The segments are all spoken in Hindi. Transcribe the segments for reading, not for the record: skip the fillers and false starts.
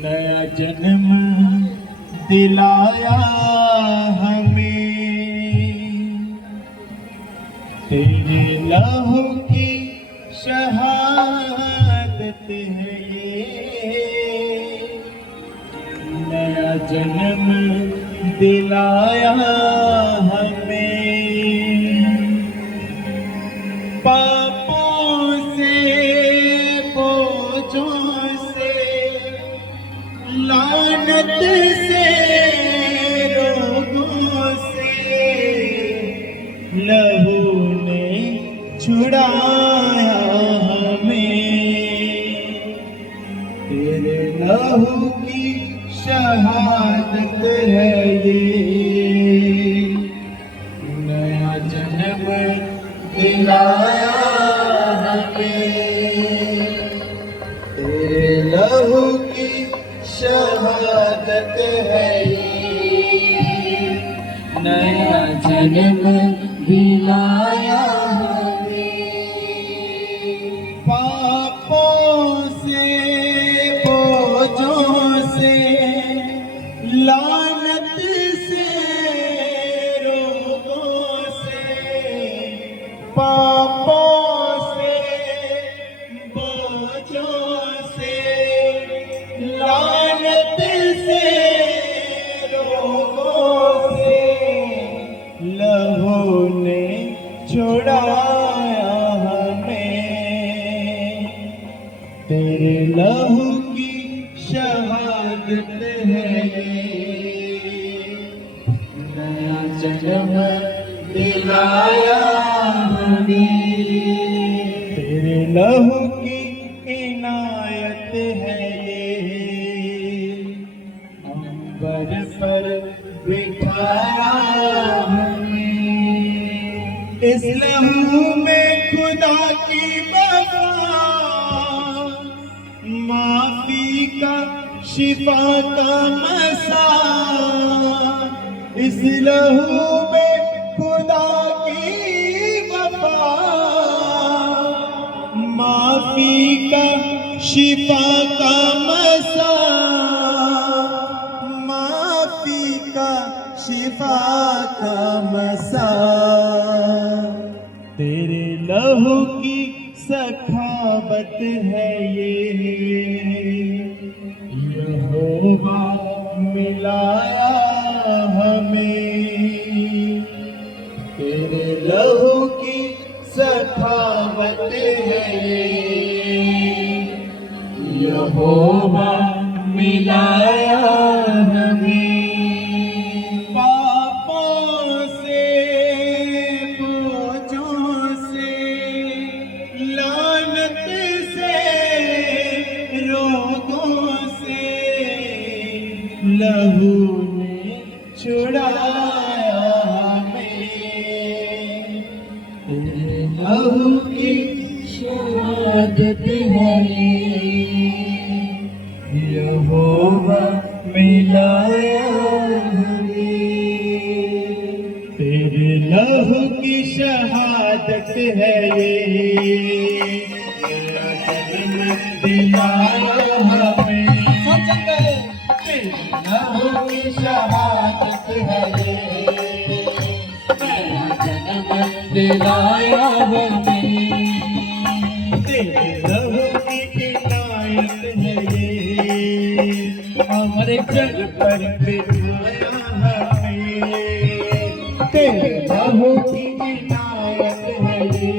नया जन्म दिलाया हमें, तेरे लहू की शहादत है ये। नया जन्म दिलाया हमें, पापों से बोझों से लानत से रोगों से लहू ने छुड़ाया हमें, तेरे लहू की शहादत है ये। नया जन्म दिलाया हमें, तेरे लहू की शहादत है ये। नया जन्म दिलाया हमें, पापों से बोझों से लानत से रोगों से, पापों से बोझों से लानत से रोगों से लहू ने छुड़ाया हमें, तेरे लहू की शहादत है ये। नया जन्म दिलाया हमें, तेरे लहू की इनायत है ये। अंबर पर बिठाया हमें, इस लहू में खुदा की वफा, माफी का शिफा का मसा। इस लहू में खुदा की वफा, माफी का शिफा का मसा, माफी का शिफा का मसा। तेरे लहू की सखावत है ये। यहोवा मिलाया हमें, तेरे लहू की सखावत है ये। यहोवा मिलाया हमें, पापों से बोझों से लानत से रोगों से लहू ने छुड़ाया हमें, तेरे लहू की शहादत है ये। यहोवा मिलाया हमें, तेरे लहू की शहादत है ये। नया जन्म दिलाया हमें, तेरे लहू की शहादत है ये। नया जन्म दिलाया हमें, तेरे लहू की इनायत है ये। हमारे जग पर बिठाया हमें, तेरे लहू की इनायत है ये।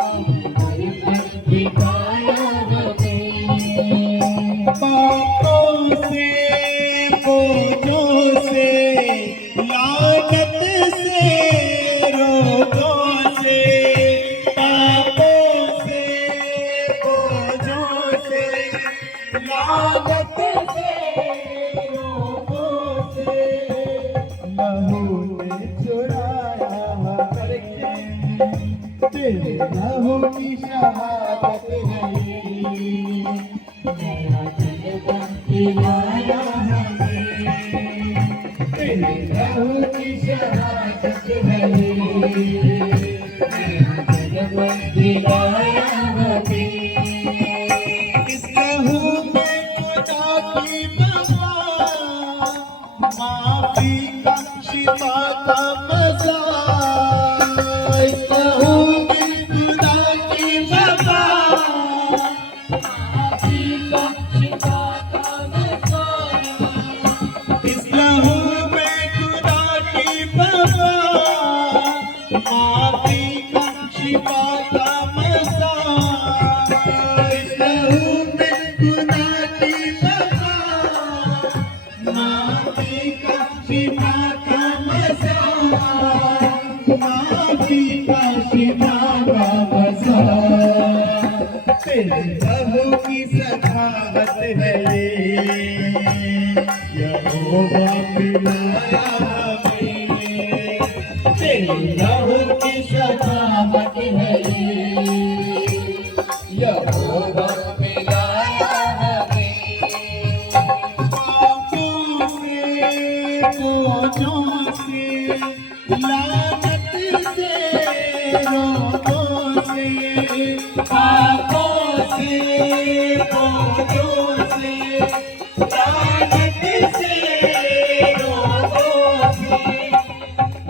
हमारे पर बिठाया हमें, पापों से बोझों से लानत से रोगों से, पापों से बोझों से लानत से रोगों से लहू ने छुड़ाया हमें, तेरे लहू की शहादत है ये। नया जन्म दिलाया हमें, तेरे लहू की शहादत है ये। नया जन्म दिलाया हमें, लहू की सखावत है ये, यहोवा मिलाया हमें। लहू की सखावत है यहोवा मिलाया हमें। पापों से बोझों से लानत से रोगों से, पापों से बोझों से लानत से रोगों से,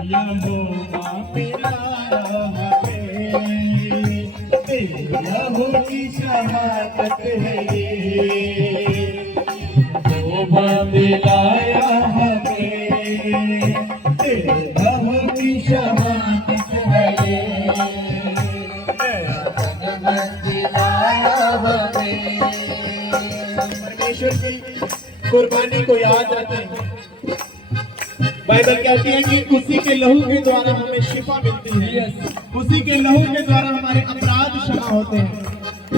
यहोवा मिलाया हमें। लहू की शहादत है ये, यहोवा मिलाया हमें। लहू की शहादत है मिलाया हमें। परमेश्वर की कुर्बानी को याद रखें। बाइबल कहती है कि उसी के लहू के द्वारा हमें शिफा मिलती है, उसी के लहू के द्वारा हमारे अपराध क्षमा होते हैं।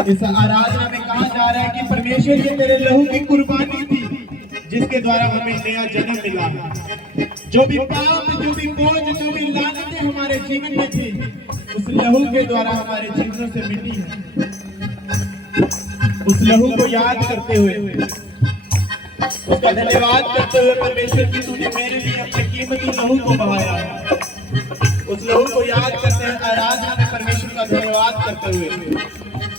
इस आराधना में कहा जा रहा है कि परमेश्वर ये तेरे लहू की कुर्बानी थी जिसके द्वारा हमें नया जन्म मिला। जो भी पाप, जो भी बोझ, जो भी लानतें हमारे जीवन में थी, उस लहू के द्वारा हमारे जीवनों से मिटी है। उस लहू को याद करते हुए, उसका धन्यवाद करते हुए परमेश्वर की तूने मेरे लिए अपने कीमती लहू को बहाया। उस लहू को याद करते हैं आराधना में परमेश्वर का धन्यवाद करते हुए।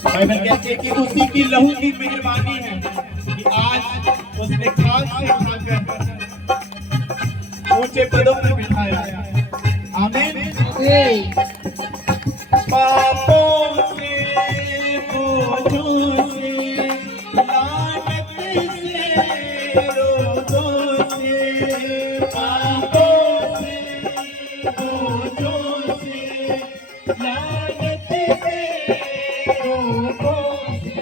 बाइबल कहती है कि उसी की लहू की मेहरबानी है कि आज उसने खास से उठाकर ऊंचे पदों पर बिठाया। आमीन। पापों से बोझों से लानत से रोगों से, पापों से बोझों से लानत से रोगों से,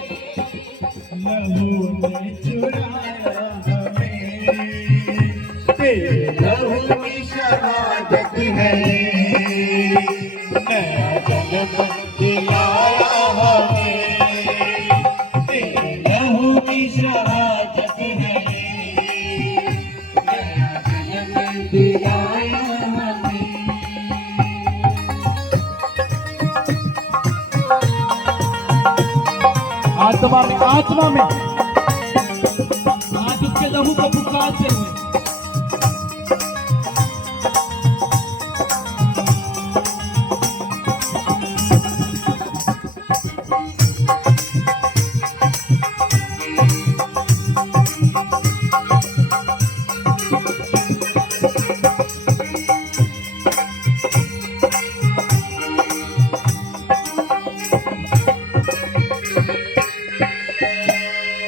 लहू ने चुराया हमें। लहू की शहादत है, नया जन्म दिलाया हमें। लहू की शहादत है, नया जन्म दिलाया हमें। आत्मा में आज उसके लहू को पुकारते हुए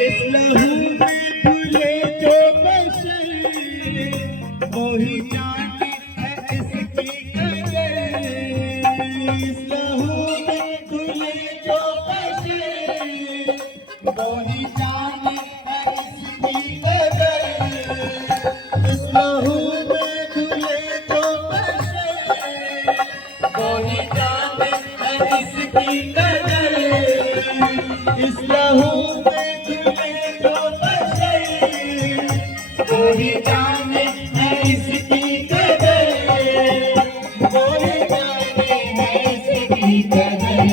इस लहू में धुले जो बशर, वही जाने है इसकी कदर। इस लहू में धुले जो बशर, वही जाने है इसकी कदर। इस लहू में धुले जो बशर, वही जाने है इसकी कदर। इस लहू कोई जाने है इसकी कदर, कोई जाने है इसकी कदर।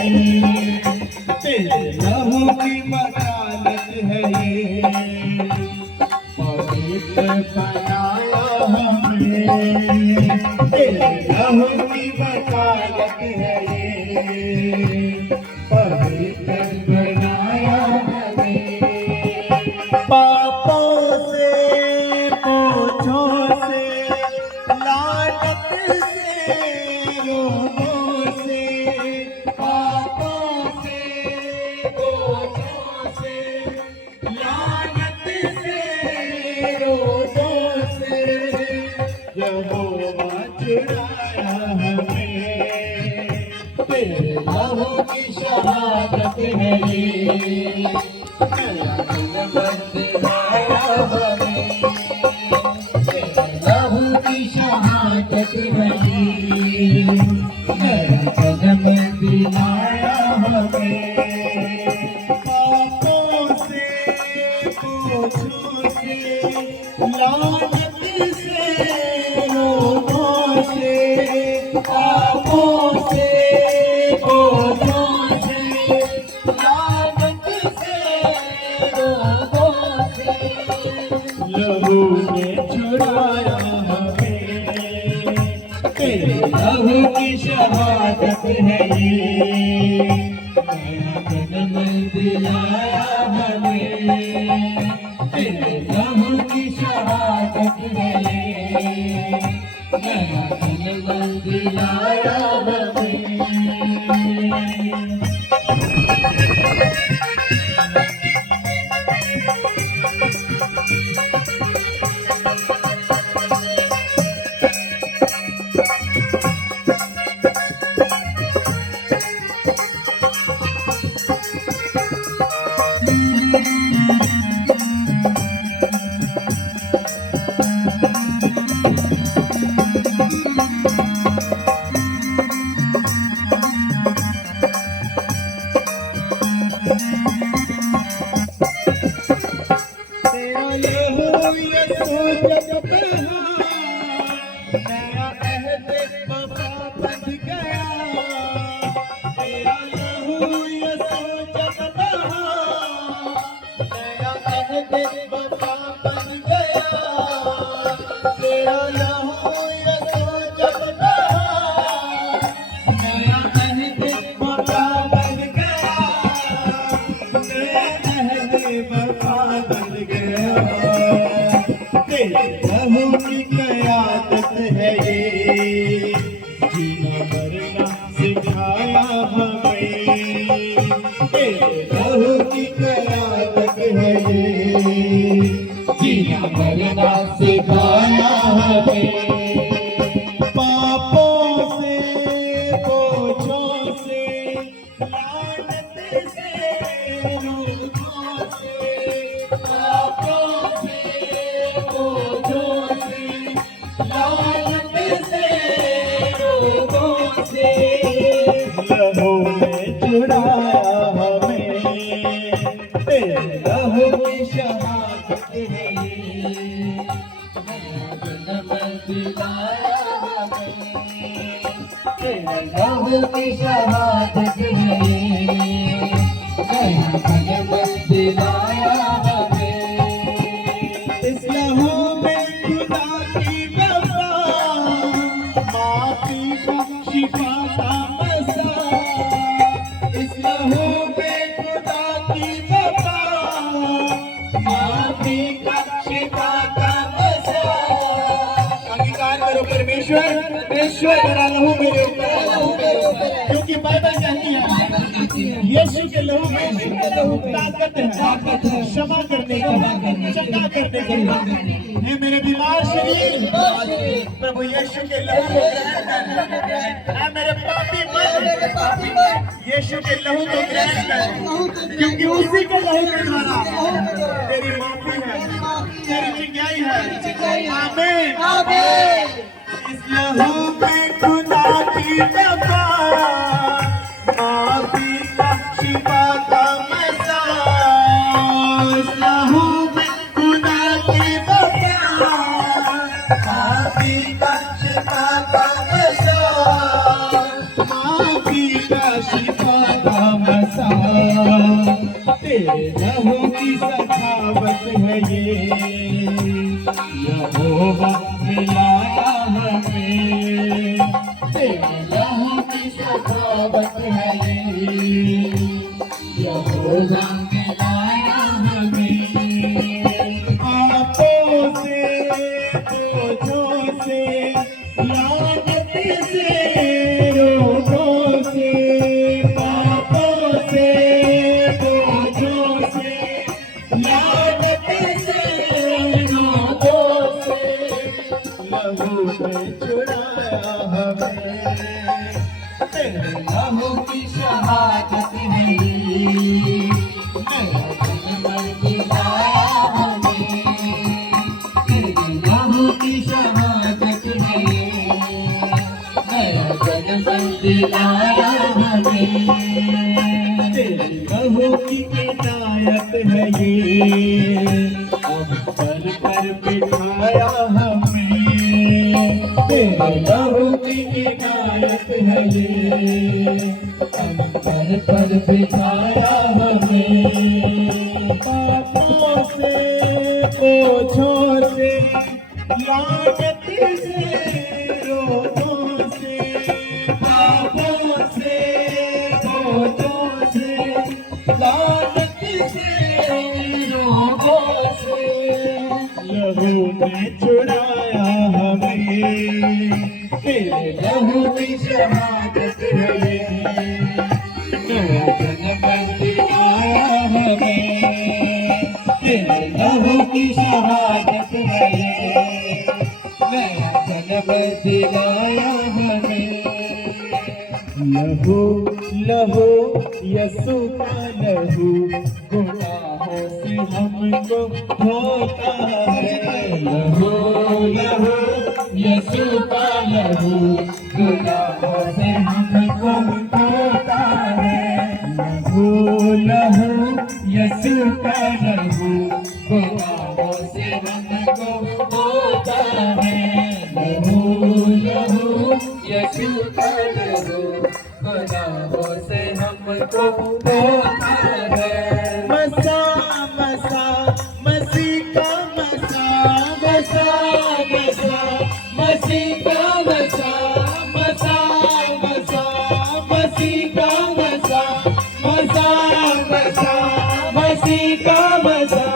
लहू की वकालत है ये, पवित्र बनाया हमें। लहू की वकालत है ये, पवित्र बनाया हमें। पापों से बोझों से लानत से रोगों से, पापों से बोझों से लानत से रोगों से, यहोवा चुराया हमें। लहू की शहादत है ये, नया जन्म दिलाया हमें। लहू की शहादत है ये, नया जन्म दिलाया हमें। दिलाया हमें, तेरे लहू की शहादत है ये, नया जन्म दिलाया हमें। तेरा लहू यसो जब बहा, नया अहद वफा बन गया। तेरा लहू यसो जब बहा, नया अहद वफा बन गया। तेरा लहू यसो जब बहा, नया अहद वफा बन गया। नया अहद वफा बन गया। तेरे लहू की क़यादत है ये, जीना मरना सिखाया हमें। तेरे लहू की क़यादत है ये, जीना मरना सिखाया हमें। पापों से बोझों से लानत से रोगों से, पापों से बोझों से लानत से रोगों से, लहू में जुड़ाया हमें। तेरे लहू की शहादत है ये, जन्म दिलाया हमें, तेरे लहू की शहादत है ये, नया जन्म दिलाया हमें। इस लहू में खुदा की वफा, माफी का शिफा का मसा। इस लहू में खुदा की वफा, माफी का शिफा का मसा। अंगीकार करो परमेश्वर, परमेश्वर तेरा लहू मेरे ऊपर है, क्योंकि बाइबल कहती है यीशु के लहू में ताकत है क्षमा करने की, चंगा करने की। हे मेरे बीमार शरीर, प्रभु यीशु के लहू को ग्रहण कर। हे मेरे पापी मन, यीशु के लहू को ग्रहण कर, क्योंकि उसी के लहू के द्वारा तेरी माफी है, तेरी चिंगाई है। आमीन। इस लहू में खुदा की वफा, माफी का शिफा का मसा। इस लहू में खुदा की वफा, माफी का शिफा का मसा। माफी का शिफा का मसा। तेरे लहू की सखावत है ये, यहोवा मिलाया हमें। तेरे लहू की सखावत है ये, यहोवा मिलाया हमें। पापों से बोझों से लानत से रोगों से, पापों से बोझों से लानत से रोगों से, लहू में छुड़ाया हमें। तेरे लहू की शहादत है ये, नया जन्म दिलाया हमें। तेरे लहू की शहादत है ये, नया जन्म दिलाया हमें। तेरे लहू की इनायत है ये, हम पर बिठाया हमें। तेरे लहू की इनायत है ये, हम पर बिठाया हमें। पापों से बोझों से लानत से रोगों से, पापों से बोझों से लानत छुड़ाया हमें, तेरे लहू की शहादत है ये, नया जन्म दिलाया हमें, तेरे लहू की शहादत है ये, नया जन्म दिलाया हमें। लहू लहू यसु का लहू गुनाहों से हमको धोता है, लहू लहू यसु का लहू गुनाहों से हमको धोता है, लहू लहू यसु का लहू गुनाहों से हमको धोता है, लहू लहू यसु का लहू गुनाहों से हमको धोता है। मसा मसा मसीह का मसा, मसा मसा मसीह का मसा, मसा मसा मसीह का मसा, मसा मसा मसीह का मसा,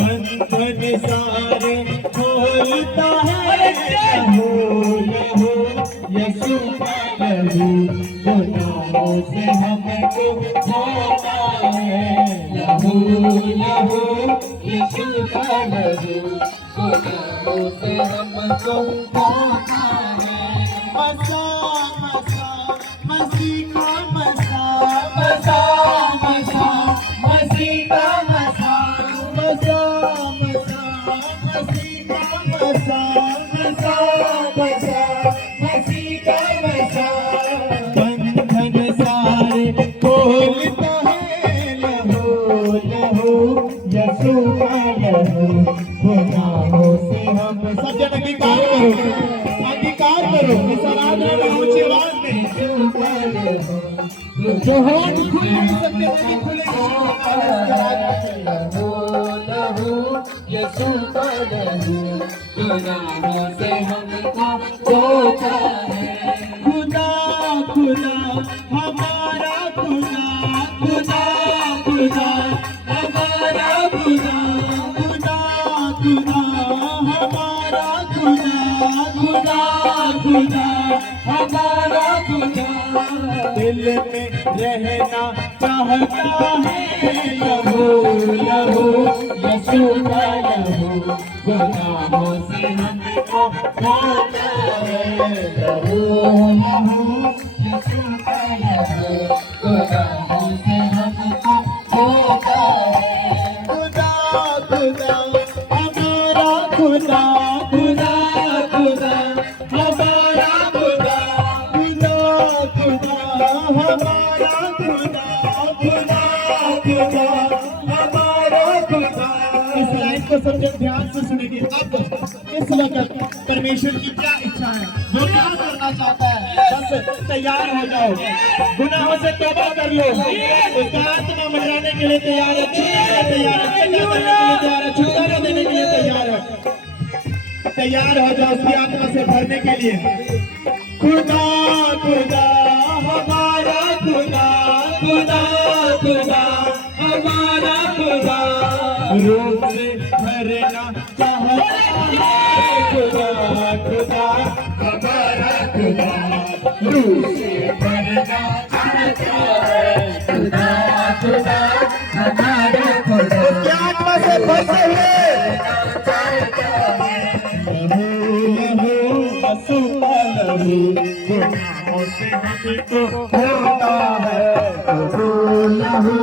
बंधन सारे खोलता है, लहू लहू यसु का लहू गुनाहों से हमको धोता है, लहू लहू यीशु का लहू गुनाहों से हमको धोता है। मसा मसा मसीह का मसा, मसा मसा मसीह का मसा, मसा मसा मसीह का मसा, मसा मसा मसीह का मसा, बंधन सारे खोलता है, लहू लहू यसु का लहू गुनाहों से हम सब जन अंगीकार करो, अंगीकार करो इस आराधना में ऊंची आवाज में, जो होठ खुले सकते हैं खुले, लहू लहू यसु का लहू गुनाहों से हमको धोता है। खुदा खुदा हमारा खुदा, खुदा खुदा हमारा खुदा, खुदा खुदा हमारा खुदा, खुदा खुदा हमारा खुदा, दिल में रहना चाहता है, लहू लहू यसु का लहू गुनाहों से हमको धोता है, लहू लहू यसु का लहू गुनाहों से हमको धोता है। खुदा खुदा हमारा खुदा, खुदा खुदा हमारा खुदा, खुदा खुदा हमारा खुदा, खुदा खुदा हमारा खुदा। इस लाइन को सब जन ध्यान से सुनेंगे। अब इस वक्त परमेश्वर की क्या इच्छा है, जो क्या करना चाहता है, बस तैयार हो जाओ, गुनाहों से तौबा कर लो, उसका आत्मा मंडराने के लिए तैयार है, छुटकारा देने के लिए तैयार है, तैयार हो जाओ उसकी आत्मा से भरने के लिए। खुदा खुदा हमारा खुदा, खुदा खुदा हमारा खुदा, रूह से भरना चाहता है, खुदा खुदा हमारा खुदा, रूह से भरना चाहता है, खुदा खुदा हमारा खुदा, उसकी आत्मा से भरते हुए यसु का लहू गुनाहों से हमको धोता है, लहू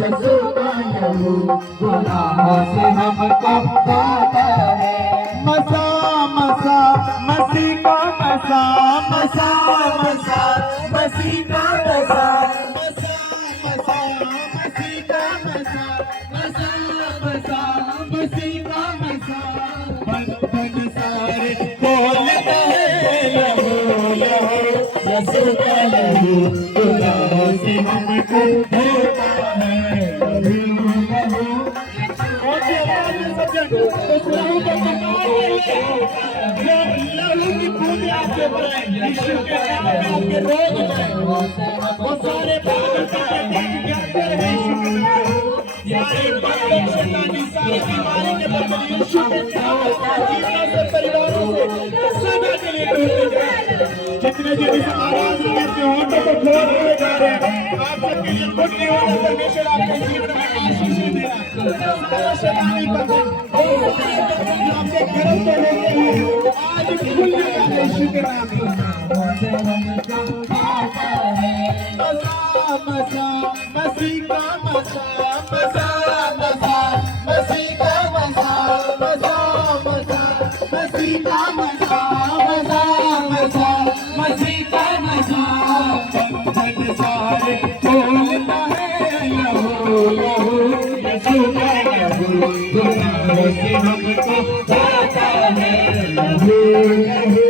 यसु का लहू गुनाहों से हमको धोता है। मसा मसा मसीह का मसा, मसा मसा मसीह का मसा, मसा मसा मसीह का मसा, मसा मसा मसीह का मसा, बंधन सारे खोलता है, लहू लहू यसु का लहू गुनाहों से हमको धोता है, लहू लहू उस लहू को लहू की बूंदें आपके ऊपर यीशु के नाम में आपके रोग जाए, वो सारे पागल सारे बंधन शैतानी सारी बीमारी के बंधन यीशु के जीवन से परिवारों से सदा के लिए टूट जाए। जितने जिन इस आराधना में अपने होठों को खोल रहे जा रहे हैं, आप सबके लिए बुद्धि होना परमेश्वर आपके जीवन में आशीष देना। सारा शैतानी बंधन आपके गर्भ को लेते हैं आज खुल गया यीशु के नाम में। मसा मसीह का मसा मसा मसा मसीह का मसा मसा मसा मसीह का मसा मसा मसा मसीह का मसा बंधन सारे खोलता है लहू लहू यीशु का लहू गुनाहों से हमको धोता है लहू लहू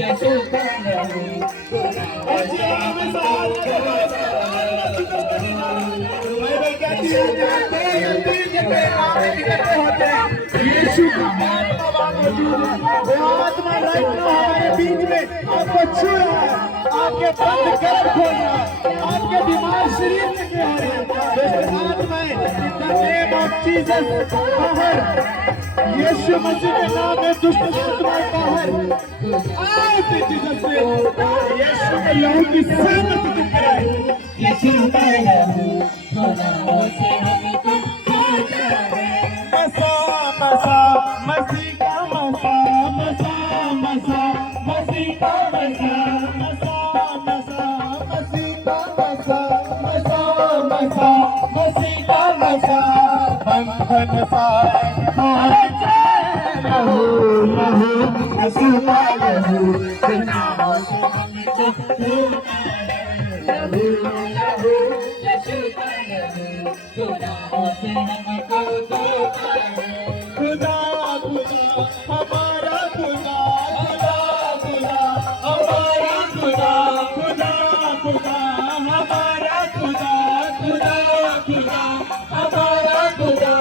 यीशु का लहू गुनाहों से हमको यीशु का आत्मा मौजूद है। वो आत्मा हमारे बीच में आपको छू रहा है, आपके बंद गर्भ खोल रहा है, आपके बीमार शरीर में ले आ रहे हैं। आत्माएं in the name of Jesus बाहर, यीशु मसीह के नाम में दुष्ट आत्माएं बाहर आउट इन जीसस नेम। यीशु के लहू की सहमति तुम कराए। यीशु का लहू गुनाहों से हमको धोता है। मसा मसा मसीह का मसा मसा मसा मसीह का मसा मसा मसा मसीह का मसा मसा मसा मसीह का मसा बंधन सारे लहू लहू यीशु का लहू गुनाहों से हमको धोता है। लहू लहू यीशु का लहू गुनाहों से हमको धोता है। खुदा खुदा हमारा खुदा खुदा खुदा हमारा खुदा खुदा खुदा हमारा खुदा खुदा खुदा हमारा खुदा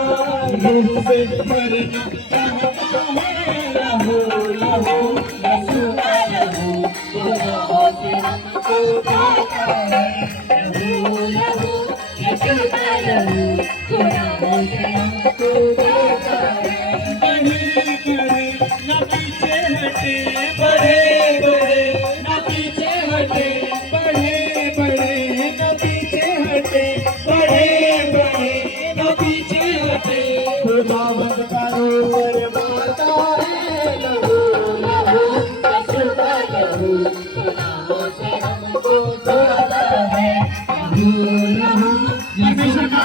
रूह से भरना चाहता है लहू लहू यीशु का लहू गुनाहों से हमको धोता है। लहू लहू यीशु का लहू गुनाहों से हमको धोता है। बढ़े बढ़े न पीछे हटे बढ़े बढ़े न पीछे हटे बढ़े बढ़े न पीछे हटे खुदावंद का रूप माता है लहू लहू यीशु का लहू गुनाहों से हमको धोता है। लहू लहू हमेशा का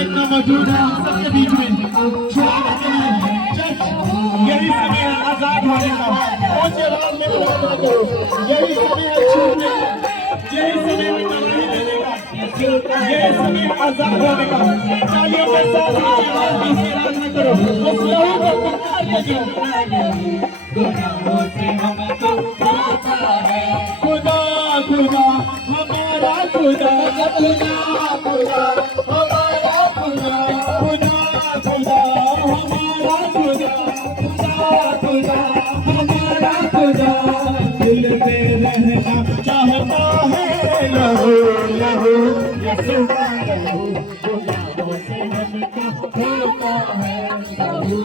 इतना मौजूद है सबके बीच में। यही समय है आजाद होने का। ऊंचे आवाज में प्रार्थना करो। यही समय है छूने का, यही समय है गवाही देने का, यही समय है आजाद होने का। तालियों के साथ ऊंचे आवाज में प्रार्थना करो। उस लहू को पुकार के जो गुनाहों से हमको धोता है। खुदा खुदा हमारा खुदा खुदा खुदा हमारा खुदा खुदा खुदा हमारा खुदा खुदा हमारा खुदा दिल में रहना चाहता है लहू लहू यीशु का लहू गुनाहों से हमको धोता है। लहू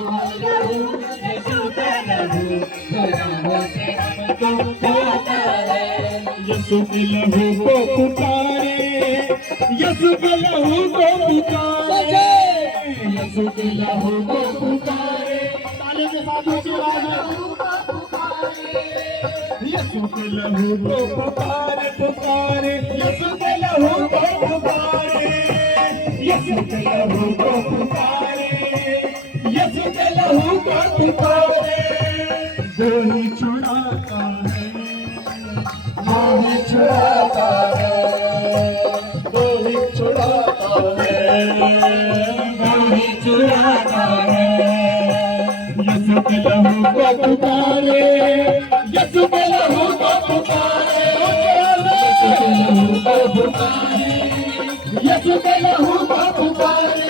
लहू यीशु का लहू गुनाहों से हमको धोता है। यीशु के लहू को पुकारे यीशु के लहू को पुकारे यीशु के लहू को पुकारे। ताली के साथ ऊंची आवाज में यीशु के लहू को पुकारे पुकारे यीशु के लहू को पुकारे यीशु के लहू को पुकारे यीशु के लहू को पुकारे। वो ही छुड़ाता है वो ही छुड़ाता है वो ही छुड़ाता है वो ही छुड़ाता है। यीशु के लहू को पुकारे यीशु के लहू को पुकारे यीशु के लहू को पुकारे।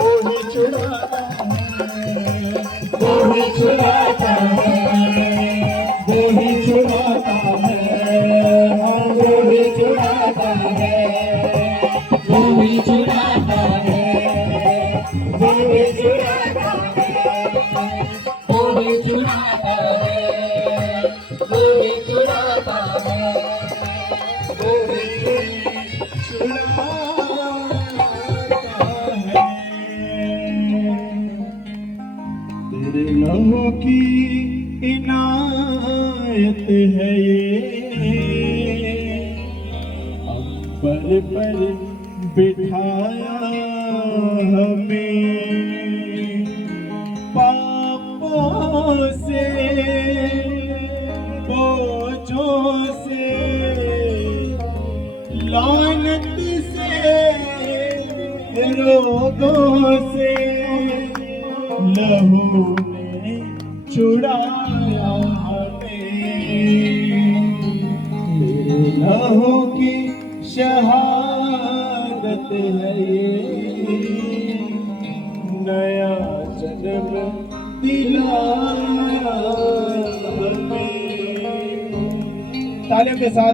वो ही छुड़ाता है वो ही छुड़ाता है वो ही छुड़ाता है वो ही छुड़ाता है वो ही छुड़ाता है। भी छुड़ाता है, वो भी छुड़ाता है, वो भी छुड़ाता है, वो भी छुड़ाता है। तेरे लहू की इनायत है ये, अंबर पर बिठाया हमें, पापों से बोझों से लानत से रोगों से लहू ने छुड़ाया हमें। तेरे लहू की शहादत है ये, नया जन्म दिलाया हमें। तालियों के साथ